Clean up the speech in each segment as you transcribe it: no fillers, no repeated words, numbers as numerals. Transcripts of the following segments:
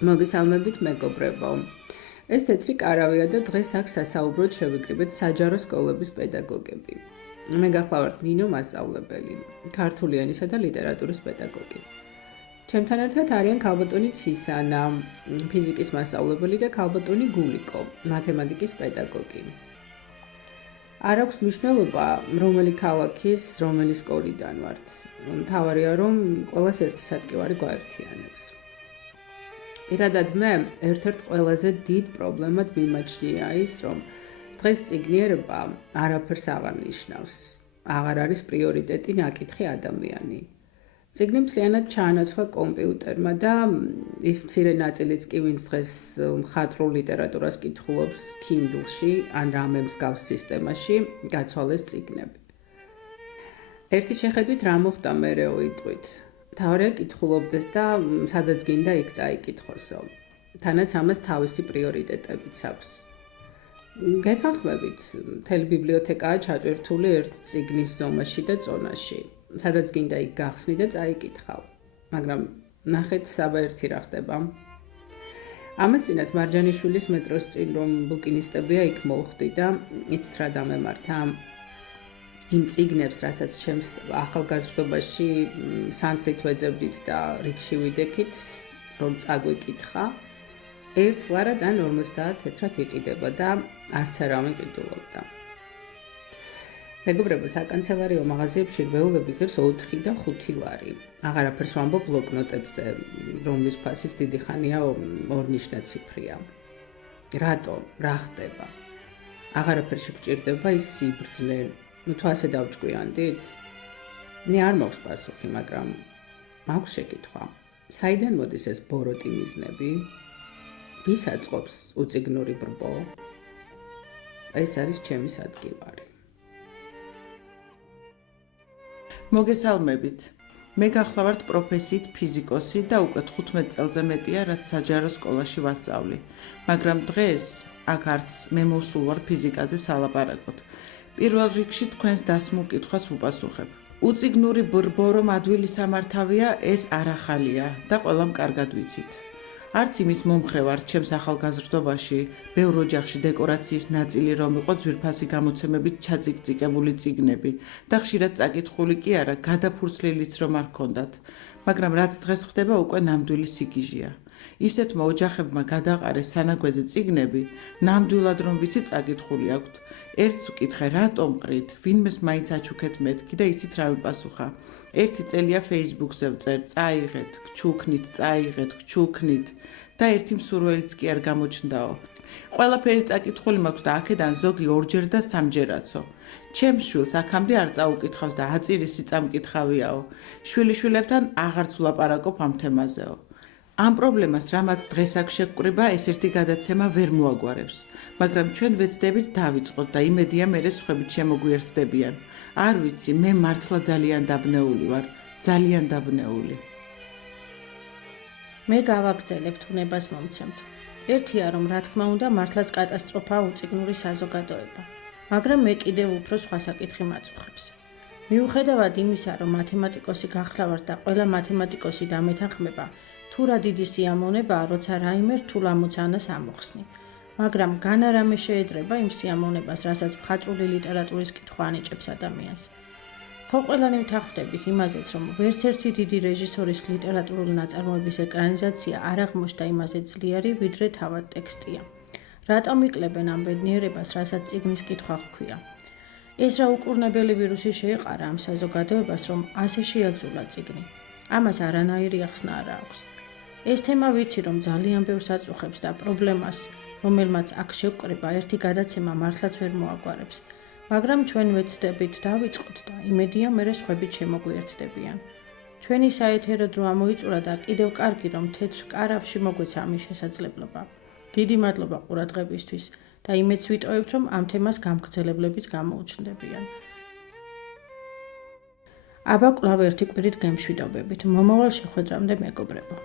მოგესალმებით მეგობრებო. ეს თეთრი კარავია და დღეს აქ სასაუბროდ შევიკრიბეთ საჯარო სკოლების პედაგოგები. მე გახლავართ ნინო მასწავლებელი, ქართული ენისა და ლიტერატურის პედაგოგი. ჩემთან ერთად არიან ქალბატონი ცისანა, ფიზიკის მასწავლებელი და ქალბატონი გულიკო, მათემატიკის პედაგოგი. არ აქვს მნიშვნელობა, რომელი ქალაქის, რომელი სკოლიდან ვართ. მთავარია, რომ ყველას ერთი სადგევარი გვაერთიანებს. პირადად მე ერთ-ერთ ყველაზე დიდ პრობლემად მიმაჩნია ის, რომ დღეს წიგნიერება არაფერს აღარ ნიშნავს. აღარ არის პრიორიტეტი ნაკითხი ადამიანი. წიგნი მთლიანად ჩაანაცვლა კომპიუტერმა და ის მცირე ნაწილიც კი, ვინც დღეს მხატვრულ ლიტერატურას კითხულობს Kindle-ში ან რამე მსგავს სისტემაში, გაცვალეს წიგნები. ერთი შეხედვით რა მოხდა მერეო იტყვით. მთავარია კითხულობდეს და სადაც გინდა იქ წაიკითხოსო. თანაც ამას თავისი პრიორიტეტებიც აქვს. გეთანხმებით, მთელი ბიბლიოთეკაა ჩატვირთული ერთ წიგნის ზომაში და წონაში. სადაც გინდა იქ გახსნი და წაიკითხავ. მაგრამ ნახეთ საბა ერთი რა ხდება. ამასწინათ მარჯანიშვილის მეტროს წინ რომ ბუკინისტებია იქ მოვხდი და იცით რა დამემართა. იმ წიგნებს, რასაც ჩემს ახალგაზრდობაში სანთლით ვეძებდით და რიგში ვიდექით, რომ წაგვიკითხა, ერთ ლარად ან 50 თეთრად იყიდება და არც არავინ ყიდულობდა. მეგობრებო, საკანცელარიო მაღაზიებში რვეულები ღირს 4 და 5 ლარი. აღარაფერს ვამბობ ბლოკნოტებზე, რომლის ფასიც დიდი ხანია ორნიშნაციფრია. რატო? რა ხდება? აღარაფერში გჭირდება ის სიბრძნე. თუ ასე დავჭკვიანდით? მე არ მაქვს პასუხი, მაგრამ მაქვს შეკითხვა. საიდან მოდის ეს ბოროტი მიზნები? ვის აწყობს უწიგნური ბრბო? ეს არის ჩემი სადგივარი. მოგესალმებით. მე გახლავართ პროფესიით ფიზიკოსი და უკვე 15 წელზე მეტია, რაც საჯარო სკოლაში ვასწავლი. მაგრამ დღეს აქ არც მე მოსულ ვარ ფიზიკაზე სალაპარაკოდ. პირველ რიგში თქვენს დასმულ კითხვას ვუპასუხებ. უწიგნური ბრბო რომ ადვილი სამართავია, ეს არ ახალია და ყველამ კარგად ვიცით. არც იმის მომხრე ვარ ჩემს ახალგაზრდობაში, ბევრ ოჯახში დეკორაციის ნაწილი რომ იყო ძვირფასი გამოცემებით ჩაწიკწიკებული წიგნები და ხშირად წაკითხული კი არა, გადაფურცლილიც რომ არ ჰქონდათ. მაგრამ რაც დღეს ხდება, უკვე ნამდვილი სიგიჟეა. ისეთმა ოჯახებმა გადაყარეს სანაგვეზე წიგნები, ნამდვილად რომ ვიცი წაკითხული აქვთ. ერთს ვკითხე, რატომ ყრით, ვინმეს მაინც აჩუქეთ მეთქი და იცით რა ვიპასუხა. ერთი წელია Facebook-ზე ვწერ, წაიღეთ, გჩუქნით, წაიღეთ, გჩუქნით და ერთი მსურველიც კი არ გამოჩნდაო. ყველაფერი წაკითხული მაქვს და აქედან ზოგი 2-ჯერ და 3-ჯერაცო. ჩემს შვილს აქამდე არ წაუკითხავს და აწირისი წამკითხავიაო. შვილიშვილებთან აღარც ვლაპარაკობ ამ თემაზეო. ამ პრობლემას, რამაც დღეს აქ შეგკვრება, ეს ერთი გადაცემა ვერ მოაგვარებს. მაგრამ ჩვენ ვეცდებით დავიწყოთ და იმედია მერე სხვებით შემოგვიერთდებიან. არ ვიცი, მე მართლა ძალიან დაბნეული ვარ, ძალიან დაბნეული. მე გავაგრძელებ თუნებას მომცემთ. ერთია რომ რა თქმა უნდა მართლაც კატასტროფაა უწიგნური საზოგადოება. მაგრამ მე კიდევ უფრო სხვა საკითხი მაწუხებს. მიუხედავად იმისა, რომ მათემატიკოსი გახლავართ და ყველა მათემატიკოსი დამეთანხმება, თუ რა დიდი სიამოვნებაა, როცა რაიმე რთულ ამოცანას ამოხსნი. მაგრამ განა რამე შეედრება იმ სიამოვნებას, რასაც მხატვრული ლიტერატურის კითხვა ანიჭებს ადამიანს. ხო ყველანი ვთანხმდებით იმაზეც, რომ ვერც ერთი დიდი რეჟისორის ლიტერატურული ნაწარმოების ეკრანიზაცია არ აღმოჩნდა იმაზე ძლიერი, ვიდრე თავად ტექსტია. რატომ იკლებენ ამ ბედნიერებას, რასაც წიგნის კითხვა ჰქვია? ეს რა უკურნებელი ვირუსი შეეყარა ამ საზოგადოებას, რომ ასე შეაძულა წიგნი. ამას არანაირი ახსნა არ აქვს. ეს თემა ვიცი, რომ ძალიან ბევრს აწუხებს და პრობლემას, რომელმაც აქ შევკრება, ერთი გადაცემა მართლაც ვერ მოაგვარებს. მაგრამ ჩვენ ვეცდებით დავიწყოთ და იმედია მერე სხვებით შემოგვიერთდებიან. ჩვენი საეთერო დრო ამოიწურა და კიდევ კარგი რომ თეთრ კარავში მოგვეცა ამის შესაძლებლობა. დიდი მადლობა ყურადღებისთვის და იმედს ვიტოვებთ, რომ ამ თემას გამგრძელებლებიც გამოუჩნდებიან. აბა კვლავ ერთი კვირით გემშვიდობებით. მომავალ შეხვედრამდე მეგობრებო.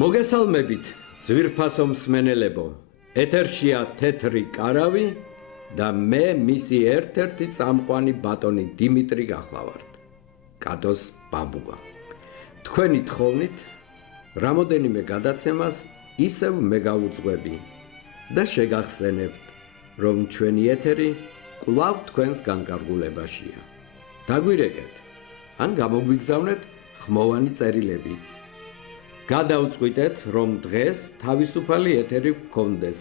მოგესალმებით, ძვირფასო მსმენელებო. ეთერშია თეთრი კარავი და მე მისი ერთ-ერთი წამყვანი ბატონი დიმიტრი გახლავართ. კატოს ბაბუა. თქვენი თხოვნით რამოდენიმე გადაცემას ისევ მე გავუძღვები და შეგახსენებთ, რომ ჩვენი ეთერი კვლავ თქვენს განკარგულებაშია. დაგვირეკეთ, ან გამოგვიგზავნეთ ხმოვანი წერილები. გადავწყვიტეთ, რომ დღეს თავისუფალი ეთერი გქონდეს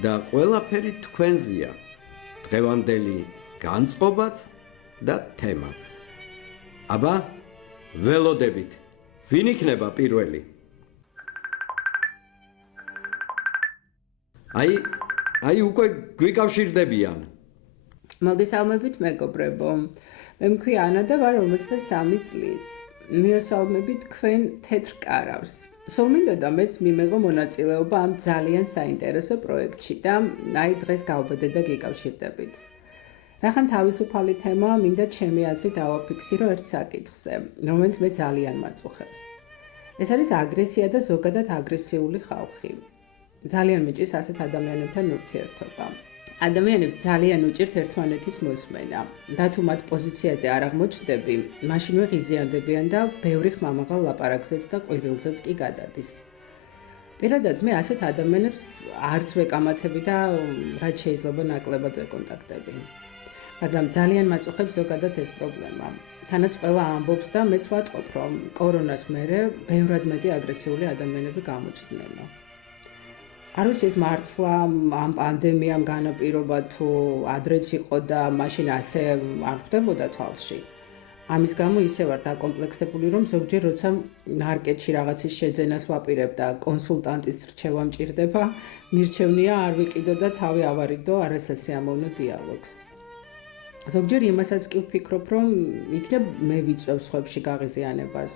და ყველაფერი თქვენზეა. დღევანდელი განწყობაც და თემაც. აბა, ველოდებით. ვინ იქნება პირველი? აი უკვე გვიკავშირდებიან. მოგესალმებით მეგობრებო. მე მქვია ანა და ვარ 53 წლის. მიესალმებით თქვენ თეთრ კარავს. სულ მინდოდა მეც მიმეღო მონაწილეობა ამ ძალიან საინტერესო პროექტში და აი დღეს გავბედე და გიკავშირდებით. რახან თავისუფალი თემა მინდა ჩემი აზრით დავაფიქსირო ერთ საკითხზე, რომელიც მე ძალიან მაწუხებს. ეს არის აგრესია და ზოგადად აგრესიული ხალხი. ძალიან მიჭირს ასეთ ადამიანებთან ურთიერთობა. ადამიანებს ძალიან უჭირთ ერთმანეთის მოსმენა და თუ მათ პოზიციაზე არ აღმოჩნდები, მაშინვე ღიზიანდებიან და ბევრი ხმამაღალ ლაპარაკზეც და ყვირილზეც კი გადადის. პირადად მე ასეთ ადამიანებს არც ვეკამათები და რაც შეიძლება ნაკლებად ვეკონტაქტები. მაგრამ ძალიან მაწუხებს ზოგადად ეს პრობლემა. თანაც ყველა ამბობს და მეც ვატყობ, რომ კორონას მერე ბევრად მეტი აგრესიული ადამიანები გამოჩნდნენ. არ ვიცი ეს მართლა ამ პანდემიამ განაპირობა თუ ადრეც იყო და მაშინ ასე არ ხდებოდა თვალში. ამის გამო ისე ვარ დაკომპლექსებული, რომ ზოგჯერ როცა მარკეტში რაღაცის შეძენას ვაპირებ და კონსულტანტის რჩევა მჭირდება, მირჩევნია არ ვიყიდო და თავი ავარიდო არასასიამოვნო დიალოგს. ზოგჯერ იმასაც კი ვფიქრობ, რომ იქნებ მე ვიწევ სხვებში გაღიზიანებას.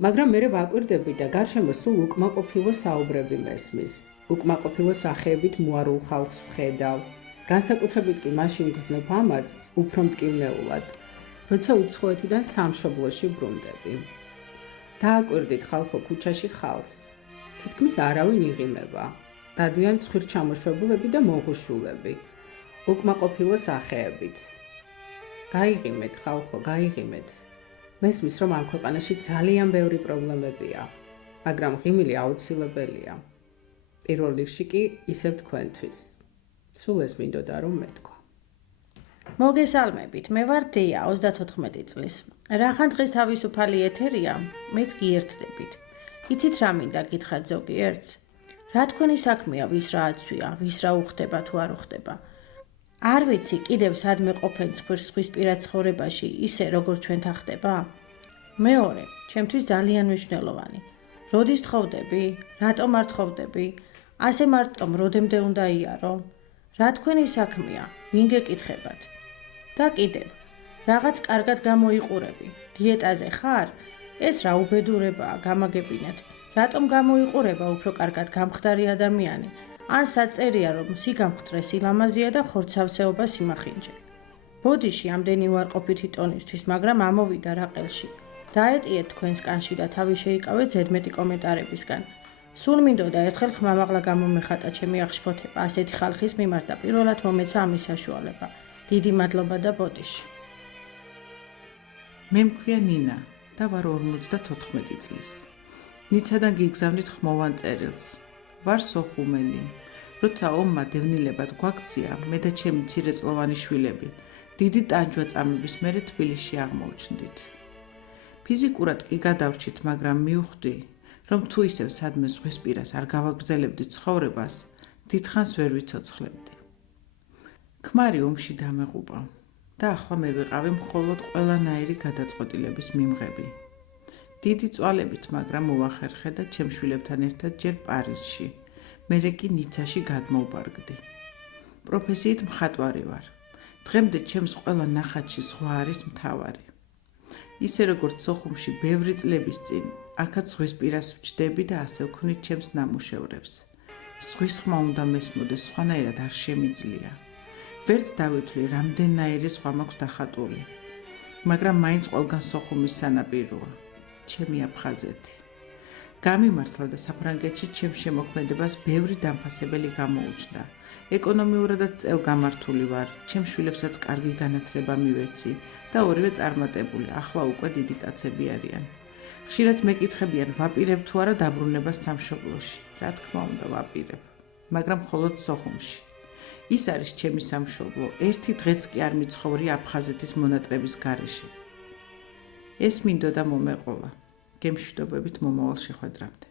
მაგრამ მე ვაკვირდები და გარშემო სულ უკმაყოფილო საუბრები მესმის. უკმაყოფილო სახეებით მოარულ ხალხს ვხედავ. განსაკუთრებით კი მაშინ ვგრძნობ ამას უფრო მტკივნეულად, როცა უცხოეთიდან სამშობლოში ბრუნდები. დააკვირდით ხალხო ქუჩაში ხალხს. თითქმის არავინ იღიმება. დადიან ცხვირჩამოშვებულები და მოღუშულები. უკმაყოფილო სახეებით. გაიღიმეთ ხალხო, გაიღიმეთ. მესმის, რომ ამ ქვეყანაში ძალიან ბევრი პრობლემებია, მაგრამ ღიმილი აუცილებელია. პირველ რიგში კი ისევ თქვენთვის. სულ ეს მინდოდა რომ მეთქვა. მოგესალმებით, მე ვარ დია, 34 წლის. რახან დღეს თავისუფალი ეთერია, მეც გიერთდებით. იცით რა მინდა გითხრათ ზოგიერთს? რა თქვენი საქმეა, ვის რა აცვია, ვის რა უხდება თუ არ უხდება? არ ვიცი, კიდევ სადმე ყოფენ სხვისპირა ცხოვრებაში, ისე როგორც ჩვენთან ხდება? მეორე, ჩემთვის ძალიან მნიშვნელოვანი. როდის თხოვდები? რატომ არ თხოვდები? ასე მარტომ როდემდე უნდა იარო? რა თქვენი საქმეა? ვინ გეკითხებათ? და კიდევ, რაღაც კარგად გამოიყურები. დიეტაზე ხარ? ეს რა უბედურებაა, გამაგებინეთ. რატომ გამოიყურება უფრო კარგად გამხდარი ადამიანი? ან საწერია, რომ სიგამხდრე სილამაზია და ხორცავსეობა სიმახინჯე. ბოდიში ამდენი უარყოფითი ტონისთვის, მაგრამ ამოვიდა რაყელში. დაეტიეთ თქვენს კანში და თავი შეიკავეთ ზედმეტი კომენტარებისგან. სულ მინდოდა ერთხელ ხმამაღლა გამომეხატა ჩემი აღშფოთება ასეთი ხალხის მიმართ და პირველად მომეცა ამის საშუალება. დიდი მადლობა და ბოდიში. მე მქვია ნინა და ვარ 54 წლის. ნიცადან გიგზავნით ხმოვან წერილს. ვარ სოხუმელი. როცა ომმა დევნილებად გვაქცია, მე და ჩემი მცირეწლოვანი შვილები დიდი ტანჯვა-წამების მერე თბილისში აღმოუჩნდით. ფიზიკურად კი გადავრჩით, მაგრამ მივხვდი, რომ თუ ისევ სადმე ზღვისპირას არ გავაგრძელებდი ცხოვრებას, დიდხანს ვერ ვიცოცხლებდი. ქმარი ომში დამეღუპა და ახლა მე ვიყავი მხოლოდ ყველანაირი გადაწყვეტილების მიმღები. დიდი წვალებით, მაგრამ მოვახერხე და ჩემ შვილებთან ერთად ჯერ პარიზში, მერე კი ნიცაში გადმოვბარგდი. პროფესიით მხატვარი ვარ. დღემდე ჩემს ყველა ნახატში ზღვა არის მთავარი. ისე როგორც სოხუმში ბევრი წლების წინ, აქაც ზღვისპირას ვჯდები და ასე ვქმნით ჩემს ნამუშევრებს. ზღვის ხმა უნდა მესმოდეს, სხვანაირად არ შემიძლია. ვერც დავითვლი, რამდენნაირი ზღვა მაქვს დახატული. მაგრამ მაინც ყველგან სოხუმის სანაპიროა. ჩემი აფხაზეთი. გამიმართლა და საფრანგეთში ჩემს შემოქმედებას ბევრი დამფასებელი გამოუჩნდა. ეკონომიურადაც წელგამართული ვარ, ჩემს შვილებსაც კარგი განათლება მივეცი და ორივე წარმატებული, ახლა უკვე დიდი კაცები არიან. ხშირად მეკითხებიან, ვაპირებ თუ არა დაბრუნებას სამშობლოში. რა თქმა უნდა, ვაპირებ, მაგრამ მხოლოდ სოხუმში. ის არის ჩემი სამშობლო, ერთი დღეც კი არ მიცხოვრი აფხაზეთის მონატრების გარეშე. ეს მინდოდა მომეყოლა. გემშვიდობებით მომავალ შეხვედრამდე.